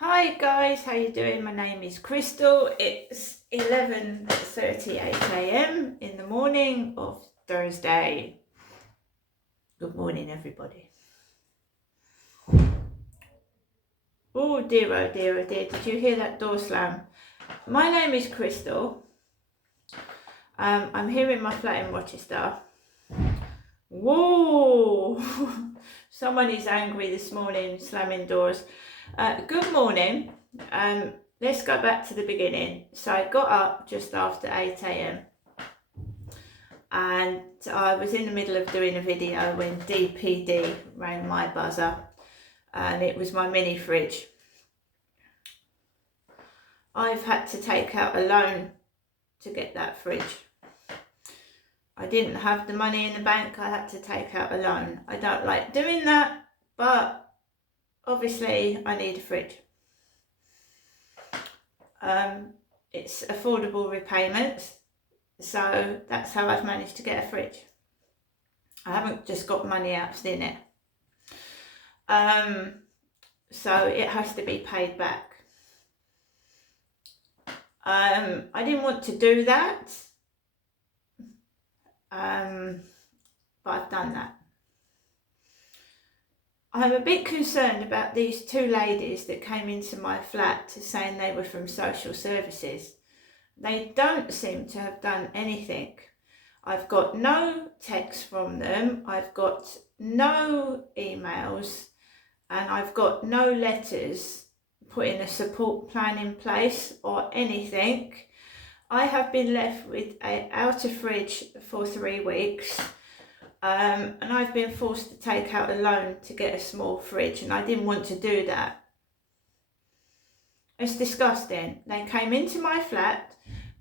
Hi guys, how you doing? My name is Crystal. It's 11:38 a.m. in the morning of Thursday. Good morning, everybody. Oh dear, oh dear, oh dear. Did you hear that door slam? My name is Crystal. I'm here in my flat in Rochester. Whoa! Someone is angry this morning, slamming doors. Good morning. Let's go back to the beginning. So I got up just after 8 a.m. and I was in the middle of doing a video when DPD rang my buzzer, and it was my mini fridge. I've had to take out a loan to get that fridge. I didn't have the money in the bank, I had to take out a loan. I don't like doing that, but obviously I need a fridge. It's affordable repayments, so that's how I've managed to get a fridge. I haven't just got money out of thin air. So it has to be paid back. I didn't want to do that, but I've done that. I'm a bit concerned about these two ladies that came into my flat saying they were from social services. They don't seem to have done anything. I've got no text from them, I've got no emails, and I've got no letters putting a support plan in place or anything. I have been left without a fridge for 3 weeks. And I've been forced to take out a loan to get a small fridge, and I didn't want to do that. It's disgusting. They came into my flat.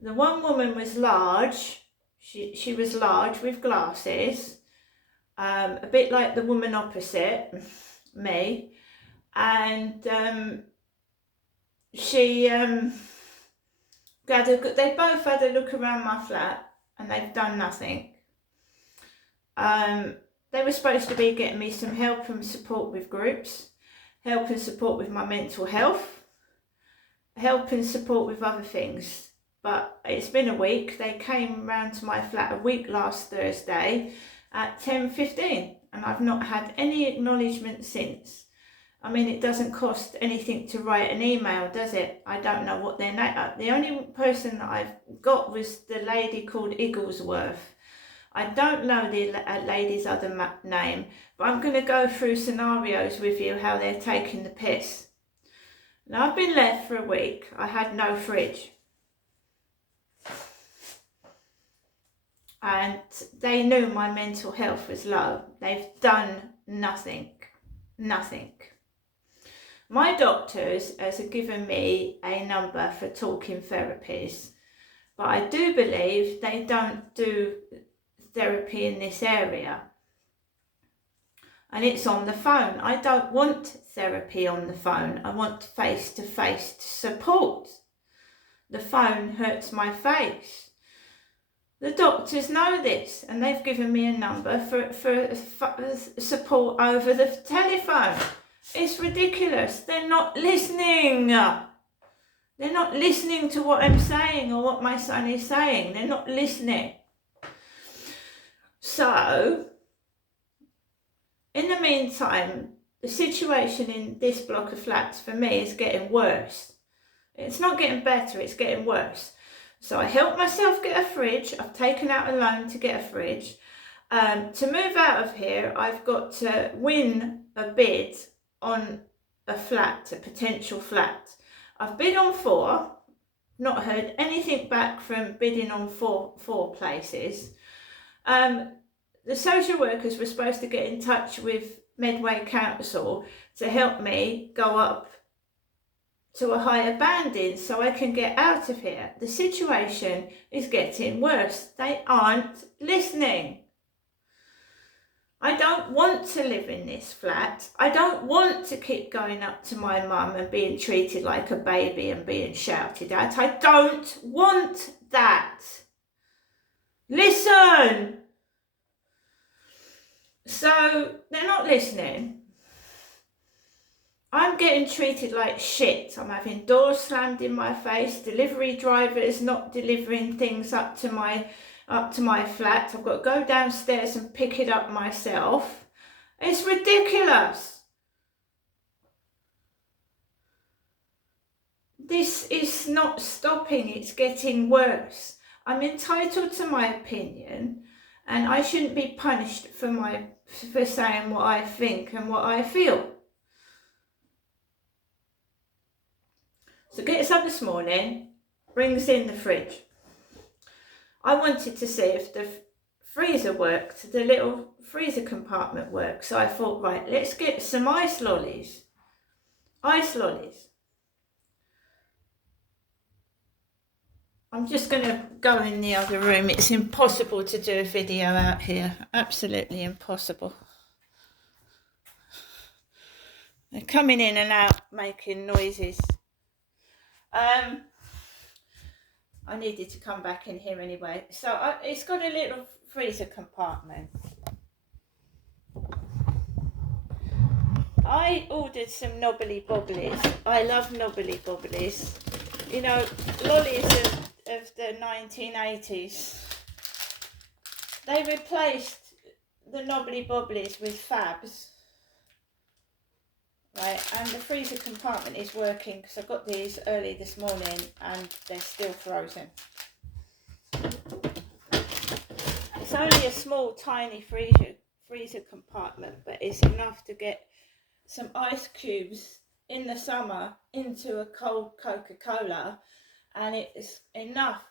The one woman was large. She was large with glasses, a bit like the woman opposite me, and they both had a look around my flat, and they've done nothing. They were supposed to be getting me some help and support with groups, help and support with my mental health, help and support with other things. But it's been a week. They came round to my flat a week last Thursday at 10:15, and I've not had any acknowledgement since. I mean, it doesn't cost anything to write an email, does it? I don't know what their name. The only person that I've got was the lady called Igglesworth. I don't know the lady's other name, but I'm going to go through scenarios with you how they're taking the piss. Now, I've been left for a week. I had no fridge. And they knew my mental health was low. They've done nothing. Nothing. My doctors has given me a number for talking therapies, but I do believe they don't do therapy in this area, and it's on the phone. I don't want therapy on the phone. I want face-to-face support. The phone hurts my face. The doctors know this, and they've given me a number for support over the telephone. It's ridiculous. They're not listening. They're not listening to what I'm saying or what my son is saying. They're not listening. So, in the meantime, the situation in this block of flats for me is getting worse. It's not getting better, it's getting worse. So I helped myself get a fridge. I've taken out a loan to get a fridge. To move out of here, I've got to win a bid on a flat, a potential flat. I've bid on 4, not heard anything back from bidding on four places. The social workers were supposed to get in touch with Medway Council to help me go up to a higher banding so I can get out of here. The situation is getting worse. They aren't listening. I don't want to live in this flat. I don't want to keep going up to my mum and being treated like a baby and being shouted at. I don't want that. Listen. So they're not listening. I'm I'm getting treated like shit. I'm having doors slammed in my face, delivery drivers not delivering things up to my flat. I've got to go downstairs and pick it up myself. It's ridiculous. This is not stopping, it's getting worse. I'm entitled to my opinion, and I shouldn't be punished for saying what I think and what I feel. So gets up this morning, brings in the fridge. I wanted to see if the freezer worked, the little freezer compartment worked. So I thought, right, let's get some ice lollies. Ice lollies. I'm just going to go in the other room. It's impossible to do a video out here. Absolutely impossible. They're coming in and out, making noises. I needed to come back in here anyway. So it's got a little freezer compartment. I ordered some knobbly bobblies. I love knobbly bobblies. You know, lollies of the 1980s. They replaced the knobbly bobblies with Fabs. Right, and the freezer compartment is working because I got these early this morning and they're still frozen. It's only a small, tiny freezer compartment, but it's enough to get some ice cubes in the summer into a cold Coca-Cola, and it's enough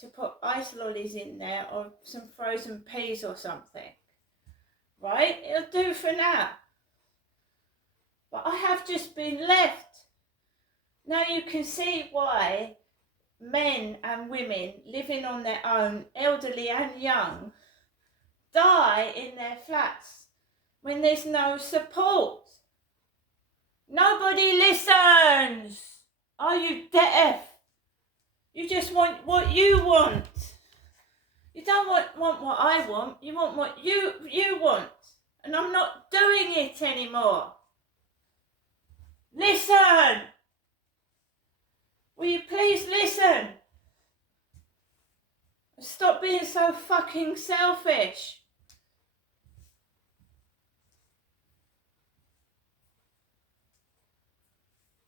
to put ice lollies in there or some frozen peas or something. Right? It'll do for now. But I have just been left. Now you can see why men and women living on their own, elderly and young, die in their flats when there's no support. Nobody listens. Are you deaf? You just want what you want. You don't want what I want. You want what you want. And I'm not doing it anymore. Listen! Will you please listen? Stop being so fucking selfish.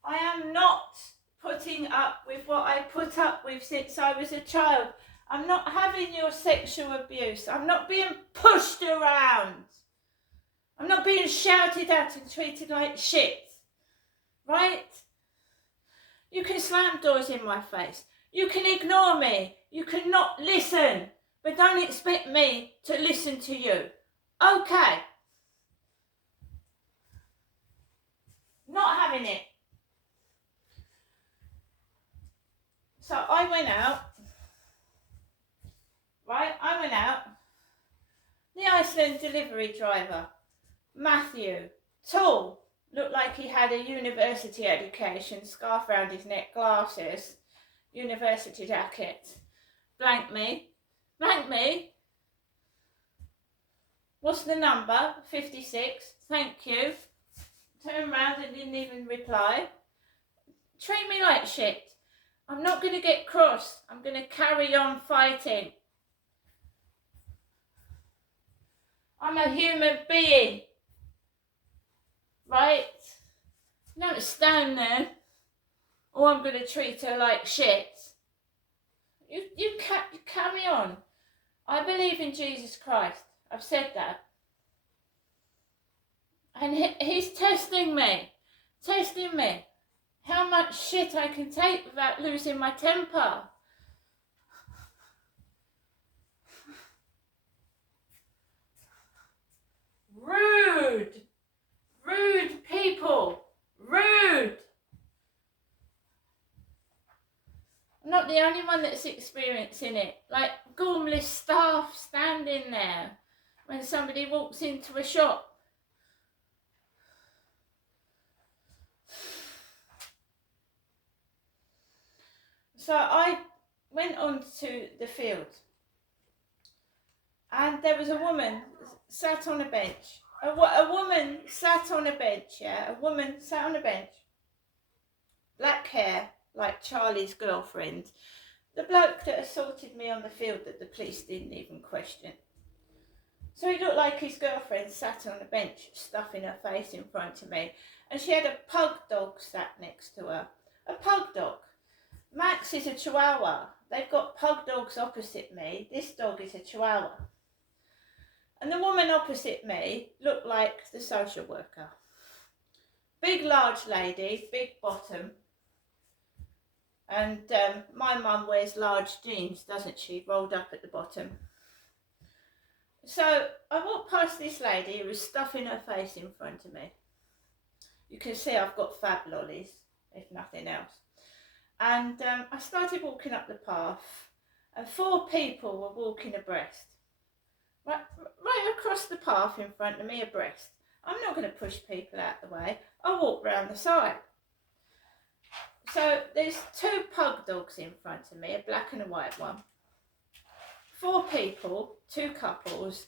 I am not putting up with what I put up with since I was a child. I'm not having your sexual abuse. I'm not being pushed around. I'm not being shouted at and treated like shit. Right? You can slam doors in my face. You can ignore me. You can not listen. But don't expect me to listen to you. Okay. Not having it. So I went out. Right? I went out. The Iceland delivery driver, Matthew, tall. Looked like he had a university education, scarf around his neck, glasses, university jacket. Blank me. What's the number? 56. Thank you. Turned around and didn't even reply. Treat me like shit. I'm not going to get cross. I'm going to carry on fighting. I'm a human being. Right? Don't stand there. Or I'm going to treat her like shit. You carry on. I believe in Jesus Christ. I've said that. And he's testing me. How much shit I can take without losing my temper. Rude people. Rude. I'm not the only one that's experiencing it. Like Gormless staff standing there when somebody walks into a shop. So I went on to the field and there was a woman sat on a bench. A woman sat on a bench, yeah? A woman sat on a bench black hair, like Charlie's girlfriend, the bloke that assaulted me on the field that the police didn't even question. So he looked like his girlfriend sat on a bench, stuffing her face in front of me, and she had a pug dog sat next to her. A pug dog. Max is a Chihuahua. They've got pug dogs opposite me. This dog is a Chihuahua. And the woman opposite me looked like the social worker. Big, large lady, big bottom. And my mum wears large jeans, doesn't she? Rolled up at the bottom. So I walked past this lady who was stuffing her face in front of me. You can see I've got fab lollies, if nothing else. And I started walking up the path, and 4 people were walking abreast. Right across the path in front of me, abreast. I'm not going to push people out the way. I'll walk round the side. So there's 2 pug dogs in front of me, a black and a white one. 4 people, 2 couples,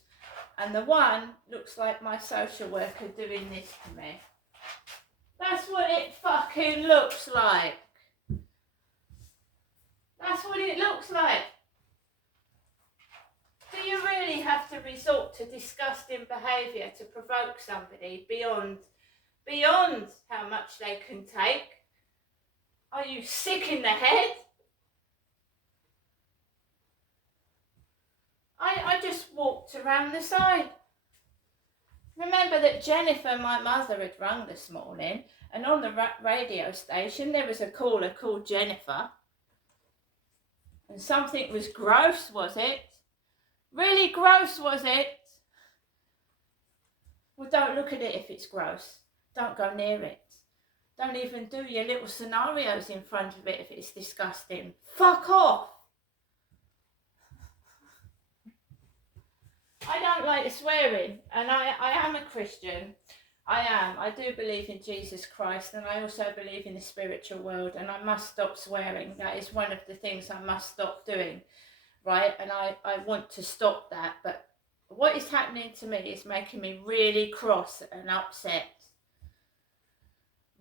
and the one looks like my social worker doing this to me. That's what it fucking looks like. That's what it looks like. Do you really have to resort to disgusting behaviour to provoke somebody beyond how much they can take? Are you sick in the head? I just walked around the side. Remember that Jennifer, my mother, had rung this morning, and on the radio station there was a caller called Jennifer. And something was gross, was it? Really gross, was it? Well, don't look at it if it's gross. Don't go near it. Don't even do your little scenarios in front of it if it's disgusting. Fuck off! I don't like the swearing, and I am a Christian. I am. I do believe in Jesus Christ, and I also believe in the spiritual world, and I must stop swearing. That is one of the things I must stop doing, right? And I want to stop that, but what is happening to me is making me really cross and upset.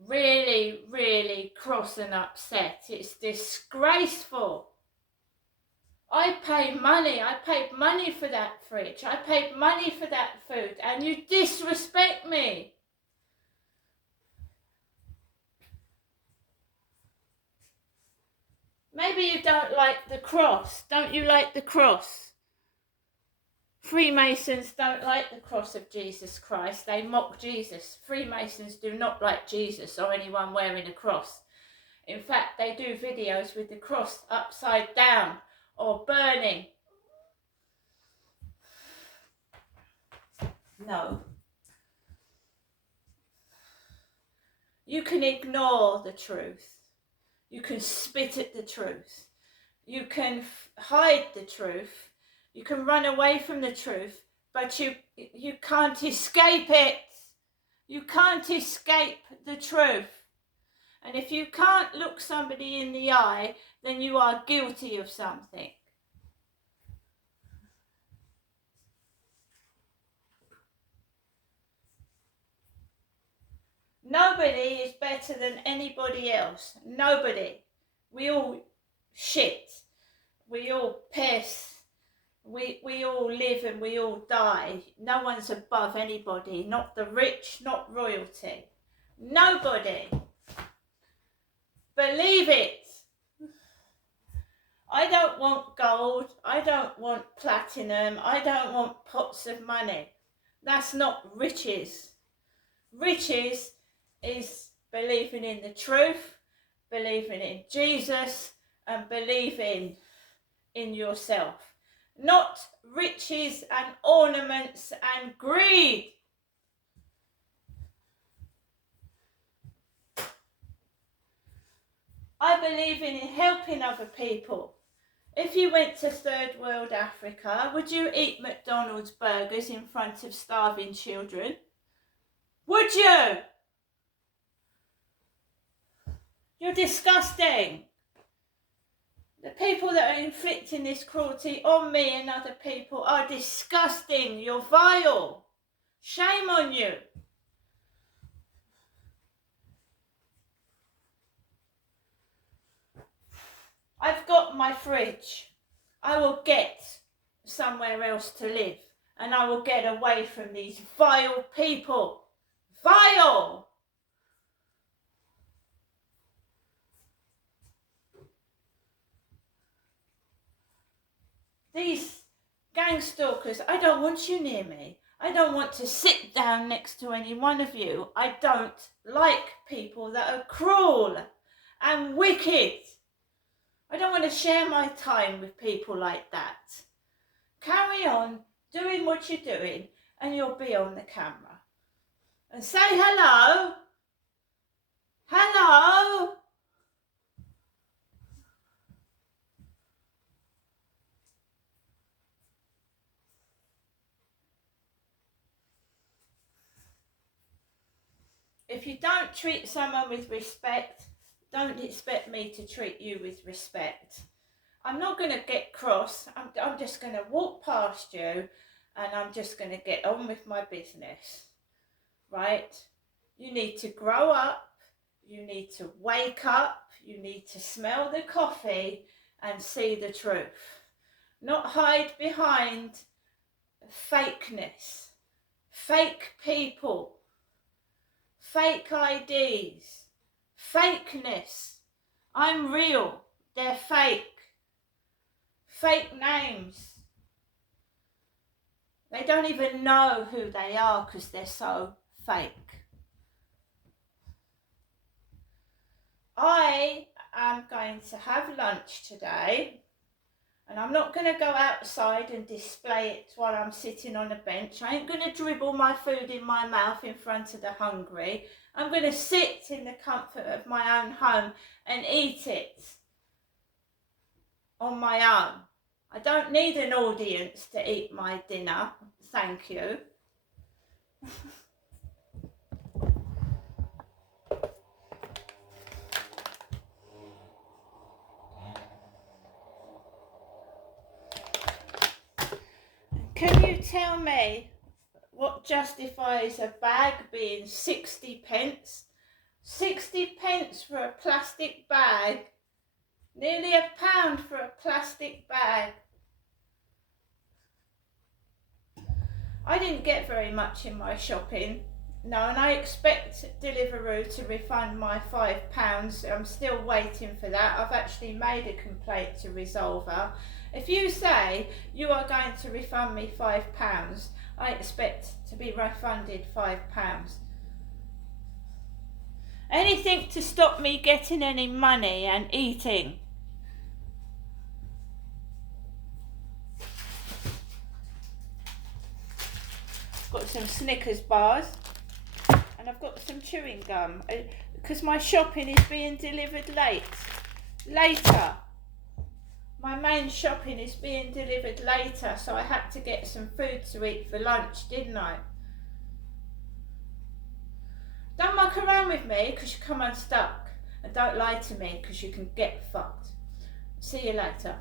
Really, really cross and upset. It's disgraceful. I paid money for that fridge, I paid money for that food, and you disrespect me. Maybe you don't like the cross. Don't you like the cross? Freemasons don't like the cross of Jesus Christ. They mock Jesus. Freemasons do not like Jesus or anyone wearing a cross. In fact, they do videos with the cross upside down or burning. No. You can ignore the truth. You can spit at the truth. You can hide the truth. You can run away from the truth, but you can't escape it. You can't escape the truth. And if you can't look somebody in the eye, then you are guilty of something. Nobody is better than anybody else. Nobody. We all shit. We all piss. We all live and we all die. No one's above anybody. Not the rich, not royalty. Nobody. Believe it. I don't want gold. I don't want platinum. I don't want pots of money. That's not riches. Riches is believing in the truth, believing in Jesus, and believing in yourself. Not riches and ornaments and greed. I believe in helping other people. If you went to third world Africa, would you eat McDonald's burgers in front of starving children? Would you? You're disgusting. The people that are inflicting this cruelty on me and other people are disgusting. You're vile. Shame on you. got my fridge. I will get somewhere else to live, and I will get away from these vile people. Vile! These gang stalkers, I don't want you near me. I don't want to sit down next to any one of you. I don't like people that are cruel and wicked. I don't want to share my time with people like that. Carry on doing what you're doing and you'll be on the camera. And say hello. Hello. If you don't treat someone with respect, don't expect me to treat you with respect. I'm not going to get cross. I'm just going to walk past you and I'm just going to get on with my business. Right? You need to grow up. You need to wake up. You need to smell the coffee and see the truth. Not hide behind fakeness. Fake people. Fake IDs. Fakeness. I'm real. They're fake. Fake names. They don't even know who they are because they're so fake. I am going to have lunch today, and I'm not going to go outside and display it while I'm sitting on a bench. I ain't going to dribble my food in my mouth in front of the hungry. I'm going to sit in the comfort of my own home and eat it on my own. I don't need an audience to eat my dinner, thank you. Can you tell me what justifies a bag being 60 pence? 60 pence for a plastic bag. Nearly £1 for a plastic bag. I didn't get very much in my shopping. No, and I expect Deliveroo to refund my £5. I'm still waiting for that. I've actually made a complaint to Resolver. If you say you are going to refund me £5, I expect to be refunded £5. Anything to stop me getting any money and eating. Got some Snickers bars and I've got some chewing gum because my shopping is being delivered later. My main shopping is being delivered later, so I had to get some food to eat for lunch, didn't I? Don't muck around with me because you come unstuck, and don't lie to me because you can get fucked. See you later.